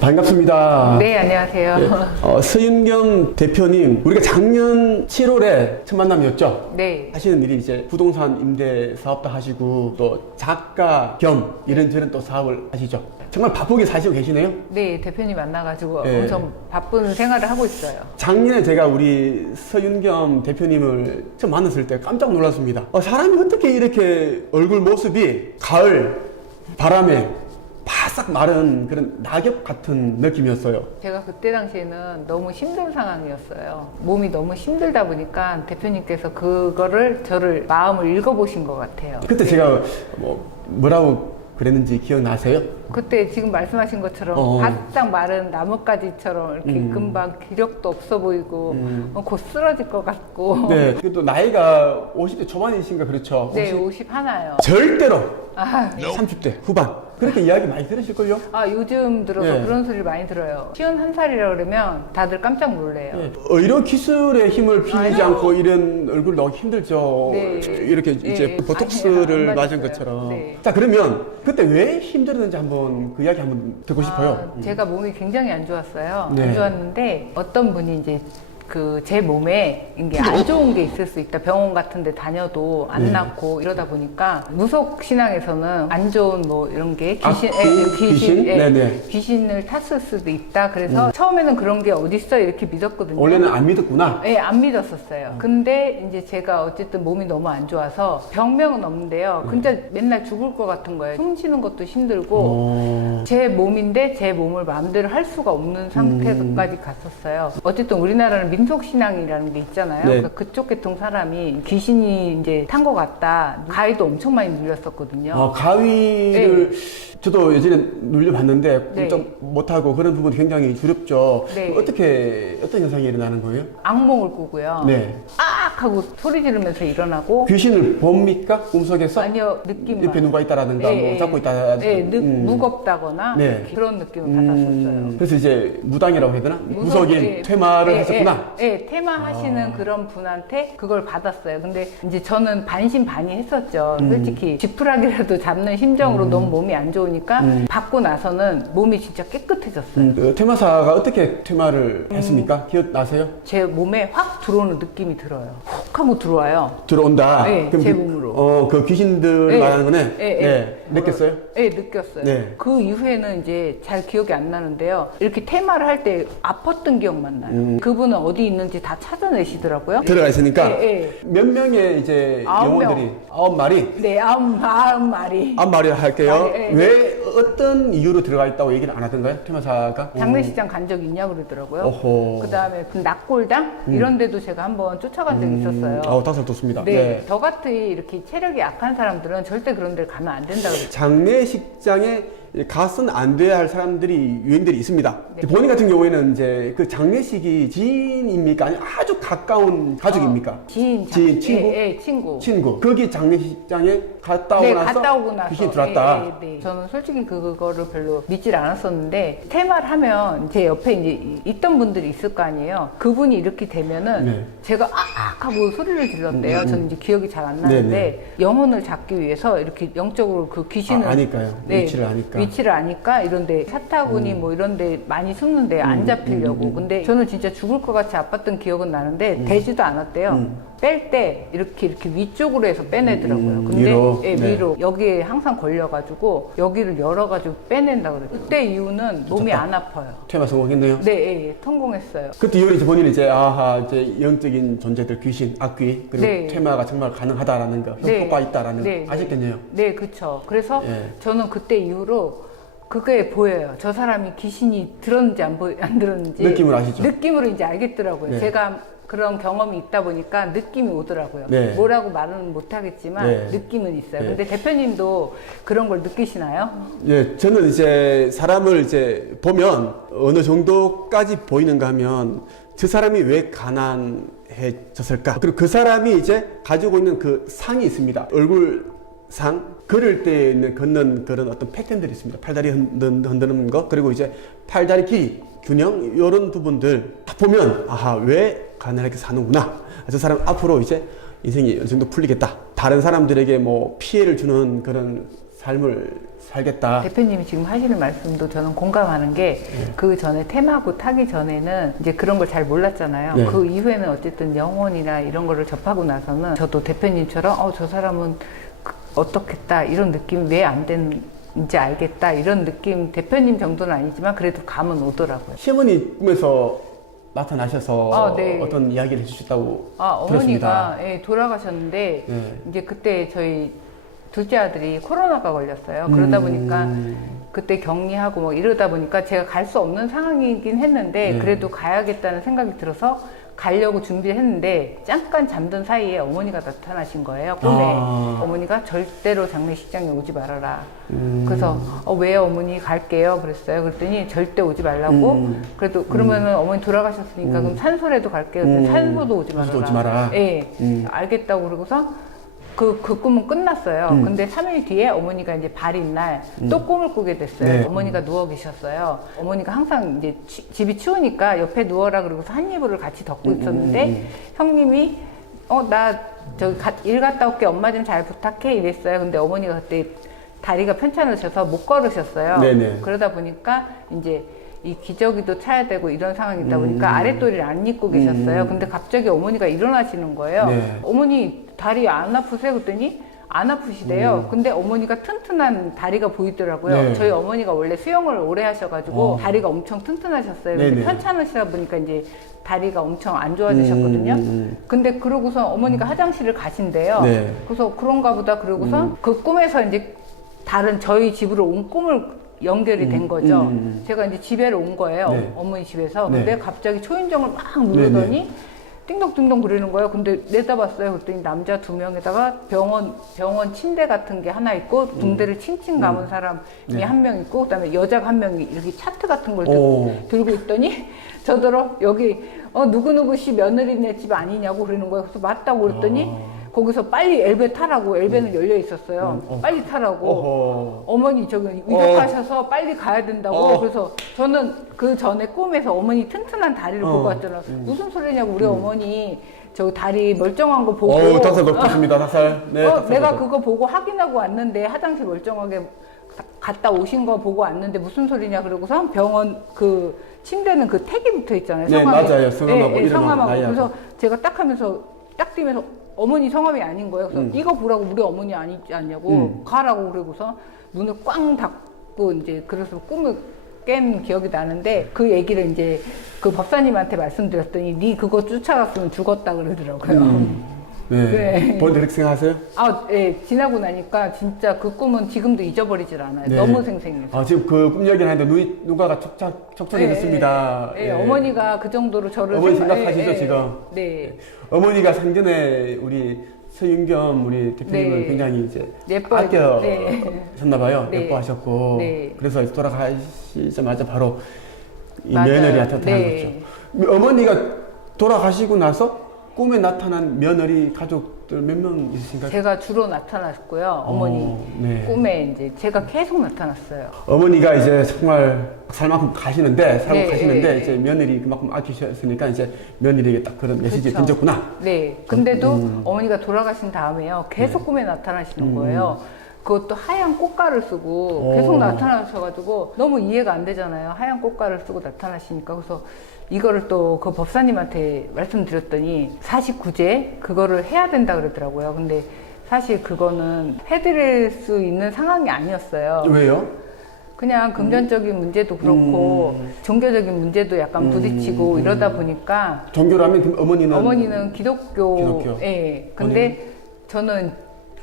반갑습니다. 네, 안녕하세요. 네, 서윤경 대표님, 우리가 작년 7월에 첫 만남이었죠? 네. 하시는 일이 이제 부동산 임대 사업도 하시고 또 작가 겸 이런저런 또 사업을 하시죠. 정말 바쁘게 사시고 계시네요. 네, 대표님 만나가지고 네. 엄청 바쁜 생활을 하고 있어요. 작년에 제가 우리 서윤경 대표님을 처음 만났을 때 깜짝 놀랐습니다. 사람이 어떻게 이렇게 얼굴 모습이 가을 바람에 바싹 마른 그런 낙엽 같은 느낌이었어요. 제가 그때 당시에는 너무 힘든 상황이었어요. 몸이 너무 힘들다 보니까 대표님께서 그거를 저를 마음을 읽어보신 것 같아요. 그때 제가 뭐라고 그랬는지 기억나세요? 그때 지금 말씀하신 것처럼 바싹 마른 나뭇가지처럼 이렇게 금방 기력도 없어 보이고 곧 쓰러질 것 같고. 네. 또 나이가 50대 초반이신가 그렇죠? 네, 50 하나요. 절대로 아, 30대 후반 그렇게 이야기 많이 들으실걸요? 요즘 들어서 네. 그런 소리를 많이 들어요. 51살이라 그러면 다들 깜짝 놀래요. 네. 이런 기술의 힘을 빌리지 않고 이런 얼굴 너무 힘들죠. 네. 이렇게 이제 네. 보톡스를 안 맞은 맞았어요. 것처럼. 네. 자, 그러면 그때 왜 힘들었는지 한번 그 이야기 한번 듣고 싶어요. 제가 몸이 굉장히 안 좋았어요. 네. 안 좋았는데 어떤 분이 이제 제 몸에 이게 안 좋은 게 있을 수 있다. 병원 같은 데 다녀도 안 네. 낫고 이러다 보니까 무속 신앙에서는 안 좋은 뭐 이런 게 귀신, 귀신? 네네. 귀신을 탔을 수도 있다. 그래서 처음에는 그런 게 어딨어 이렇게 믿었거든요. 원래는 안 믿었구나. 네, 안 믿었었어요. 근데 이제 제가 어쨌든 몸이 너무 안 좋아서 병명은 없는데요. 진짜 맨날 죽을 것 같은 거예요. 숨 쉬는 것도 힘들고 제 몸인데 제 몸을 마음대로 할 수가 없는 상태까지 갔었어요. 어쨌든 우리나라는 민속신앙이라는 게 있잖아요. 네. 그쪽 계통 사람이 귀신이 이제 탄 것 같다. 가위도 엄청 많이 눌렸었거든요. 가위를 저도 예전에 눌려봤는데 네. 꼼짝 못하고 그런 부분 굉장히 두렵죠. 네. 어떤 현상이 일어나는 거예요? 악몽을 꾸고요. 네. 악! 하고 소리 지르면서 일어나고. 귀신을 봅니까? 꿈속에서? 아니요, 느낌만. 옆에 누가 있다라든가 뭐 잡고 있다라든가. 네, 무겁다거나 네. 그런 느낌을 받았었어요. 그래서 이제 무당이라고 해야 되나? 무속인 퇴마를 하셨구나. 네, 테마 하시는 그런 분한테 그걸 받았어요. 근데 이제 저는 반신반의했었죠. 솔직히 지푸라기라도 잡는 심정으로 너무 몸이 안 좋으니까 받고 나서는 몸이 진짜 깨끗해졌어요. 그 퇴마사가 어떻게 퇴마를 했습니까? 기억나세요? 제 몸에 확 들어오는 느낌이 들어요. 훅 하고 들어와요. 들어온다. 네, 그럼 제 몸으로. 그 귀신들 네. 말하는 거네. 네. 느꼈어요? 네, 느꼈어요. 네. 그 이후에는 이제 잘 기억이 안 나는데요. 이렇게 테마를 할 때 아팠던 기억만 나요. 그분은 어디 있는지 다 찾아내시더라고요. 들어가 있으니까 네. 몇 명의 이제 9명. 영혼들이 9마리? 네, 아홉 마리. 9마리 할게요. 마리, 네. 왜 어떤 이유로 들어가 있다고 얘기를 안 하던가요? 퇴마사가? 장례식장 간 적 있냐고 그러더라고요. 어허. 그 다음에 낙골당? 이런 데도 제가 한번 쫓아간 적이 있었어요. 다섯 좋습니다. 네. 저 같이 이렇게 체력이 약한 사람들은 절대 그런 데를 가면 안 된다고 그랬어요. 장례식장에 가서는 안 돼야 할 사람들이 유행들이 있습니다. 네. 본인 같은 경우에는 이제 그 장례식이 지인입니까? 아니면 아주 가까운 가족입니까? 지인, 친구? 예, 친구. 친구. 거기 장례식장에 갔다 오고 네, 나서 갔다 오고 나서 귀신이 들어왔다. 네. 저는 솔직히 그거를 별로 믿질 않았었는데 테마를 하면 제 옆에 이제 있던 분들이 있을 거 아니에요. 그분이 이렇게 되면은 네. 제가 아악 하고 소리를 질렀대요. 저는 이제 기억이 잘 안 나는데 네. 영혼을 잡기 위해서 이렇게 영적으로 그 귀신을 아니까요. 위치를 아니까. 위치를 아니까 이런데 사타구니 뭐 이런데 많이 숨는데 안 잡히려고. 근데 저는 진짜 죽을 것 같이 아팠던 기억은 나는데 되지도 않았대요. 뺄 때 이렇게 위쪽으로 해서 빼내더라고요. 근데 위로? 예, 네. 위로 여기에 항상 걸려가지고 여기를 열어가지고 빼낸다 그래요. 그때 이후는 몸이 안 아파요. 퇴마 성공했네요. 네, 예, 성공했어요. 그때 이후로 이제 본인이 이제 이제 영적인 존재들 귀신, 악귀 그리고 네. 퇴마가 정말 가능하다라는 거, 네. 효과가 있다라는 네, 거 아셨겠네요. 네, 그쵸. 그래서 예. 저는 그때 이후로 그게 보여요. 저 사람이 귀신이 들었는지 안 들었는지. 느낌으로 아시죠? 느낌으로 이제 알겠더라고요. 네. 제가 그런 경험이 있다 보니까 느낌이 오더라고요. 네. 뭐라고 말은 못하겠지만 네. 느낌은 있어요. 네. 근데 대표님도 그런 걸 느끼시나요? 예, 저는 이제 사람을 이제 보면 어느 정도까지 보이는가 하면 저 사람이 왜 가난해졌을까? 그리고 그 사람이 이제 가지고 있는 그 상이 있습니다. 얼굴 상 걸을 때 있는 걷는 그런 어떤 패턴들이 있습니다. 팔다리 흔드는 거, 그리고 이제 팔다리 길이, 균형, 이런 부분들 다 보면 아하, 왜 가난하게 사는구나. 저 사람 앞으로 이제 인생이 어느 정도 풀리겠다. 다른 사람들에게 뭐 피해를 주는 그런 삶을 살겠다. 대표님이 지금 하시는 말씀도 저는 공감하는 게 그 전에 테마구 타기 전에는 이제 그런 걸 잘 몰랐잖아요. 네. 그 이후에는 어쨌든 영혼이나 이런 거를 접하고 나서는 저도 대표님처럼 저 사람은 어떻겠다 이런 느낌이 왜 안 되는지 알겠다 이런 느낌, 대표님 정도는 아니지만 그래도 감은 오더라고요. 시어머니 꿈에서 나타나셔서 네. 어떤 이야기를 해주셨다고 어머니가 들었습니다. 돌아가셨는데 네. 이제 그때 저희 둘째 아들이 코로나가 걸렸어요. 그러다 보니까 그때 격리하고 뭐 이러다 보니까 제가 갈 수 없는 상황이긴 했는데 네. 그래도 가야겠다는 생각이 들어서 가려고 준비를 했는데 잠깐 잠든 사이에 어머니가 나타나신 거예요. 꿈에. 어머니가 절대로 장례식장에 오지 말아라. 그래서 왜 어머니 갈게요 그랬어요. 그랬더니 절대 오지 말라고. 그래도 그러면은 어머니 돌아가셨으니까 그럼 산소라도 갈게요. 근데 산소도 오지 말아라. 오지 마라. 예. 알겠다고 그러고서 그 꿈은 끝났어요. 근데 3일 뒤에 어머니가 이제 발인 날 또 꿈을 꾸게 됐어요. 네. 어머니가 누워 계셨어요. 어머니가 항상 이제 집이 추우니까 옆에 누워라 그러고서 한 이불을 같이 덮고 있었는데 형님이 나 저기 일 갔다 올게, 엄마 좀 잘 부탁해 이랬어요. 근데 어머니가 그때 다리가 편찮으셔서 못 걸으셨어요. 네네. 그러다 보니까 이제 이 기저귀도 차야 되고 이런 상황이다 보니까 아랫도리를 안 입고 계셨어요. 근데 갑자기 어머니가 일어나시는 거예요. 네. 어머니 다리 안 아프세요? 그랬더니 안 아프시대요. 근데 어머니가 튼튼한 다리가 보이더라고요. 네. 저희 어머니가 원래 수영을 오래 하셔가지고 다리가 엄청 튼튼하셨어요. 근데 네네. 편찮으시다 보니까 이제 다리가 엄청 안 좋아지셨거든요. 근데 그러고서 어머니가 화장실을 가신대요. 네. 그래서 그런가 보다 그러고서 그 꿈에서 이제 다른 저희 집으로 온 꿈을 연결이 된 거죠. 제가 이제 집에를 온 거예요. 네. 어머니 집에서. 네. 근데 갑자기 초인종을 막 누르더니 띵동띵동 그러는 거예요. 근데 내다봤어요. 그랬더니 남자 2명에다가 병원 침대 같은 게 하나 있고 붕대를 칭칭 감은 사람이 네. 한 명 있고 그다음에 여자가 한 명이 이렇게 차트 같은 걸 오. 들고 있더니 저더러 여기 누구누구 씨 며느리네 집 아니냐고 그러는 거예요. 그래서 맞다고 그랬더니 거기서 빨리 엘베 타라고. 엘베는 열려 있었어요. 빨리 타라고. 어머니 저기 위독하셔서 빨리 가야 된다고. 그래서 저는 그 전에 꿈에서 어머니 튼튼한 다리를 보고 왔잖아요. 무슨 소리냐고. 우리 어머니 저 다리 멀쩡한 거 보고 닭살 높았습니다. 닭살. 네, 닭살 내가 높았어요. 그거 보고 확인하고 왔는데 화장실 멀쩡하게 갔다 오신 거 보고 왔는데 무슨 소리냐 그러고서 병원 그 침대는 그 택이 붙어 있잖아요. 네, 성함에. 맞아요. 성함하고 이름하고 성함하고. 나이하고. 그래서 제가 딱 하면서 딱 뛰면서 어머니 성함이 아닌 거예요. 그래서 이거 보라고 우리 어머니 아니지 않냐고 가라고 그러고서 눈을 꽝 닫고 이제 그래서 꿈을 깬 기억이 나는데 그 얘기를 이제 그 법사님한테 말씀드렸더니 네 그거 쫓아갔으면 죽었다 그러더라고요. 네. 네. 본인 그렇게 생각하세요? 지나고 나니까 진짜 그 꿈은 지금도 잊어버리질 않아요. 네. 너무 생생해서. 지금 그 꿈 얘기를 하는데 누가가 촉촉해졌습니다. 예, 어머니가 그 정도로 저를 어머니 생각하시죠, 지금? 네. 어머니가 상전에 우리 서윤겸 우리 대표님을 네. 굉장히 이제 네. 아껴셨나봐요. 네. 예뻐하셨고. 네. 그래서 돌아가시자마자 바로 이 맞아요. 며느리한테 나타난 네. 거죠. 어머니가 돌아가시고 나서 꿈에 나타난 며느리 가족들 몇 명 있으신가요? 제가 주로 나타났고요. 어머니 네. 꿈에 이제 제가 계속 나타났어요. 어머니가 이제 정말 살 만큼 가시는데 네. 이제 며느리 그만큼 아끼셨으니까 이제 며느리에게 딱 그런 메시지 그렇죠. 던졌구나. 네. 근데도 어머니가 돌아가신 다음에요. 계속 꿈에 나타나시는 거예요. 그것도 하얀 꽃가를 쓰고 계속 나타나셔가지고 너무 이해가 안 되잖아요. 하얀 꽃가를 쓰고 나타나시니까. 그래서 이거를 또 그 법사님한테 말씀드렸더니 49제 그거를 해야 된다 그러더라고요. 근데 사실 그거는 해드릴 수 있는 상황이 아니었어요. 왜요? 그냥 금전적인 문제도 그렇고 종교적인 문제도 약간 부딪히고 이러다 보니까 종교라면 그럼 어머니는 기독교. 예. 근데 저는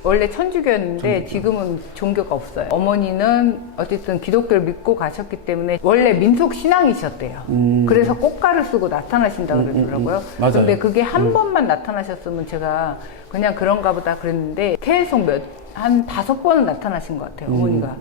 원래 천주교였는데 지금은 종교가 없어요. 어머니는 어쨌든 기독교를 믿고 가셨기 때문에 원래 민속 신앙이셨대요. 그래서 꽃가를 쓰고 나타나신다 그러더라고요. 맞아요. 근데 그게 한 번만 나타나셨으면 제가 그냥 그런가 보다 그랬는데 계속 한 5번은 나타나신 것 같아요, 어머니가.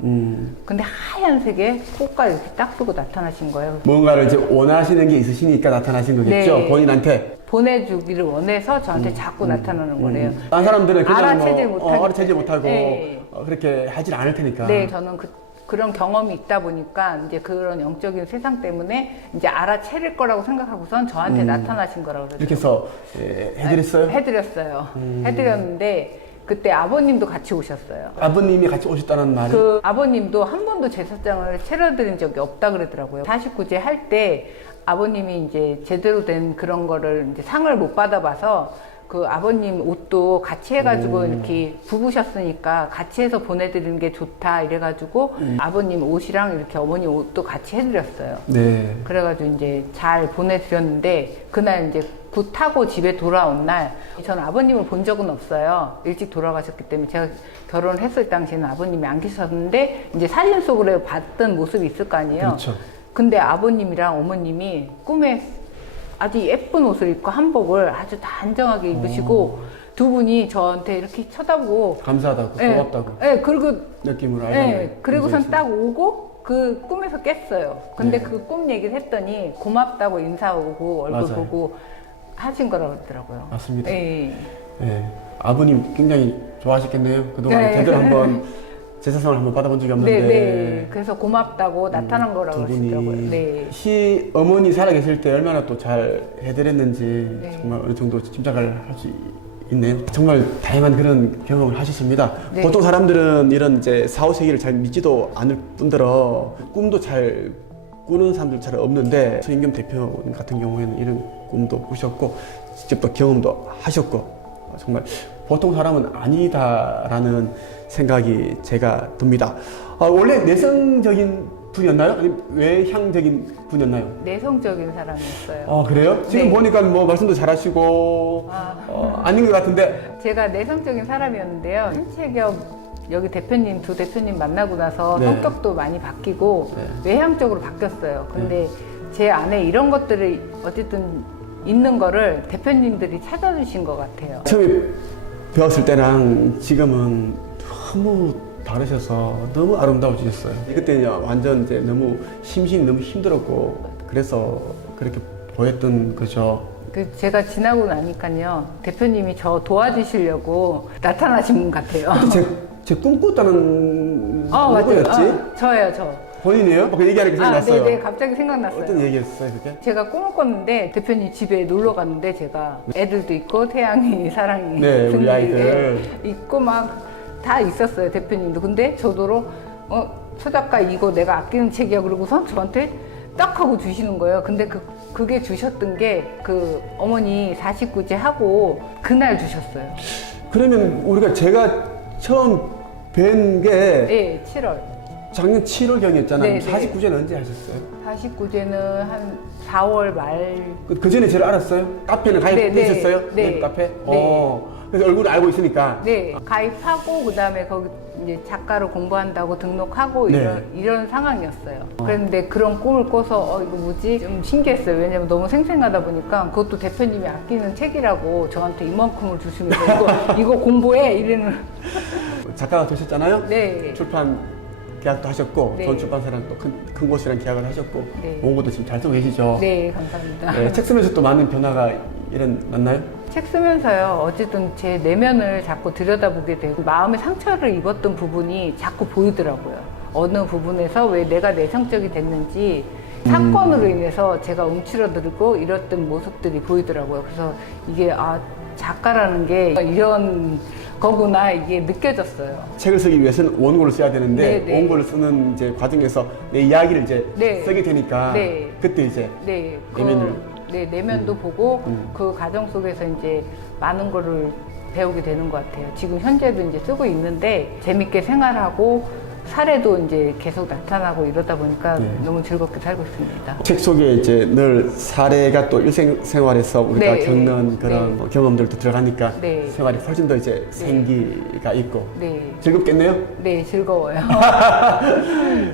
근데 하얀색에 꽃가 이렇게 딱 쓰고 나타나신 거예요. 뭔가를 이제 원하시는 게 있으시니까 나타나신 거겠죠. 네. 본인한테. 보내주기를 원해서 저한테 자꾸 나타나는 거래요. 딴 사람들은 그냥 알아채질 못하고. 알아채지 못하고 네. 그렇게 하질 않을 테니까. 네, 저는 그런 경험이 있다 보니까 이제 그런 영적인 세상 때문에 이제 알아채릴 거라고 생각하고선 저한테 나타나신 거라고 그러더라고요. 이렇게 해서 해드렸어요? 해드렸어요. 해드렸는데 그때 아버님도 같이 오셨어요. 아버님이 같이 오셨다는 말이? 그 아버님도 한 번도 제사장을 차려드린 적이 없다 그러더라고요. 49제 할 때 아버님이 이제 제대로 된 그런 거를 이제 상을 못 받아봐서 그 아버님 옷도 같이 해가지고 이렇게 부부셨으니까 같이 해서 보내드리는 게 좋다 이래가지고 아버님 옷이랑 이렇게 어머니 옷도 같이 해드렸어요. 네. 그래가지고 이제 잘 보내드렸는데 그날 이제 굿 타고 집에 돌아온 날 저는 아버님을 본 적은 없어요. 일찍 돌아가셨기 때문에 제가 결혼을 했을 당시에는 아버님이 안 계셨는데 이제 사진 속으로 봤던 모습이 있을 거 아니에요. 그렇죠. 근데 아버님이랑 어머님이 꿈에 아주 예쁜 옷을 입고 한복을 아주 단정하게 입으시고 두 분이 저한테 이렇게 쳐다보고 감사하다고, 예, 고맙다고 예, 그리고 느낌으로 알고. 네, 그리고선 딱 오고 그 꿈에서 깼어요. 근데 그 꿈 얘기를 했더니 고맙다고 인사하고 얼굴 맞아요. 보고 하신 거라고 그러더라고요. 맞습니다. 예. 네. 아버님 굉장히 좋아하셨겠네요. 그동안 네. 제대로 한번 제사상을 한번 받아본 적이 없는데. 네, 네. 그래서 고맙다고 나타난 거라고 두 분이 그러시더라고요. 네. 시어머니 살아계실 때 얼마나 또 잘 해드렸는지 네. 정말 어느 정도 짐작을 할 수 있네요. 정말 다양한 그런 경험을 하셨습니다. 네. 보통 사람들은 이런 이제 사후세계를 잘 믿지도 않을 뿐더러 꿈도 잘 꾸는 사람들 잘 없는데 서인겸 대표님 같은 경우에는 이런 꿈도 꾸셨고 직접 또 경험도 하셨고 정말 보통 사람은 아니다라는 생각이 제가 듭니다. 원래 내성적인 분이었나요? 아니면 외향적인 분이었나요? 내성적인 사람이었어요. 그래요? 지금 네. 보니까 뭐 말씀도 잘하시고 아닌 것 같은데. 제가 내성적인 사람이었는데요. 신체겸 여기 대표님, 두 대표님 만나고 나서 네. 성격도 많이 바뀌고 네. 외향적으로 바뀌었어요. 근데 제 안에 이런 것들이 어쨌든 있는 거를 대표님들이 찾아주신 것 같아요. 처음에 배웠을 때랑 지금은 너무 다르셔서 너무 아름다워지셨어요. 그때 완전 이제 너무 심신이 너무 힘들었고 그래서 그렇게 보였던 거죠. 제가 지나고 나니까요. 대표님이 저 도와주시려고 나타나신 분 같아요. 제 꿈꿨다는 맞아요. 누구였지? 저예요, 저. 본인이에요? 그 얘기하니까 생각났어요. 네네, 갑자기 생각났어요. 어떤 얘기였어요, 그게? 제가 꿈을 꿨는데 대표님 집에 놀러 갔는데 제가 애들도 있고 태양이 사랑이 네, 우리 승리, 아이들. 있고 막 다 있었어요 대표님도. 근데 저더러 서 작가 이거 내가 아끼는 책이야 그러고선 저한테 딱 하고 주시는 거예요. 근데 그게 주셨던 게 그 어머니 49제 하고 그날 주셨어요. 그러면 우리가 제가 처음 뵌 게 네, 7월. 작년 7월경이었잖아요. 네, 네. 49제는 언제 하셨어요? 49제는 한 4월 말. 그 전에 저를 알았어요? 카페는 가입되셨어요? 네. 카페? 네. 그래서 얼굴 알고 있으니까. 네, 가입하고 그다음에 거기 이제 작가로 공부한다고 등록하고 네. 이런 상황이었어요. 그런데 그런 꿈을 꿔서 이거 뭐지? 좀 신기했어요. 왜냐면 너무 생생하다 보니까 그것도 대표님이 아끼는 책이라고 저한테 이만큼을 주시면서 이거 공부해 이래는. 작가가 되셨잖아요? 네. 출판 계약도 하셨고 네. 좋은 출판사랑 또 큰 곳이랑 계약을 하셨고 네. 원고도 지금 잘 쓰고 계시죠? 네, 감사합니다. 네, 책 쓰면서 또 많은 변화가 일어났나요? 책 쓰면서요, 어쨌든 제 내면을 자꾸 들여다보게 되고 마음의 상처를 입었던 부분이 자꾸 보이더라고요. 어느 부분에서 왜 내가 내성적이 됐는지 사건으로 인해서 제가 움츠러들고 이랬던 모습들이 보이더라고요. 그래서 이게 작가라는 게 이런 거구나 이게 느껴졌어요. 책을 쓰기 위해서는 원고를 써야 되는데 네, 네. 원고를 쓰는 이제 과정에서 내 이야기를 이제 네. 쓰게 되니까 네. 그때 이제 네, 내면도 보고 그 과정 속에서 이제 많은 거를 배우게 되는 것 같아요. 지금 현재도 이제 쓰고 있는데 재밌게 생활하고 사례도 이제 계속 나타나고 이러다 보니까 네. 너무 즐겁게 살고 있습니다. 책 속에 이제 늘 사례가 또 일생생활에서 우리가 네, 겪는 그런 경험들도 들어가니까 네. 생활이 훨씬 더 이제 생기가 있고 네, 즐겁겠네요? 네 즐거워요.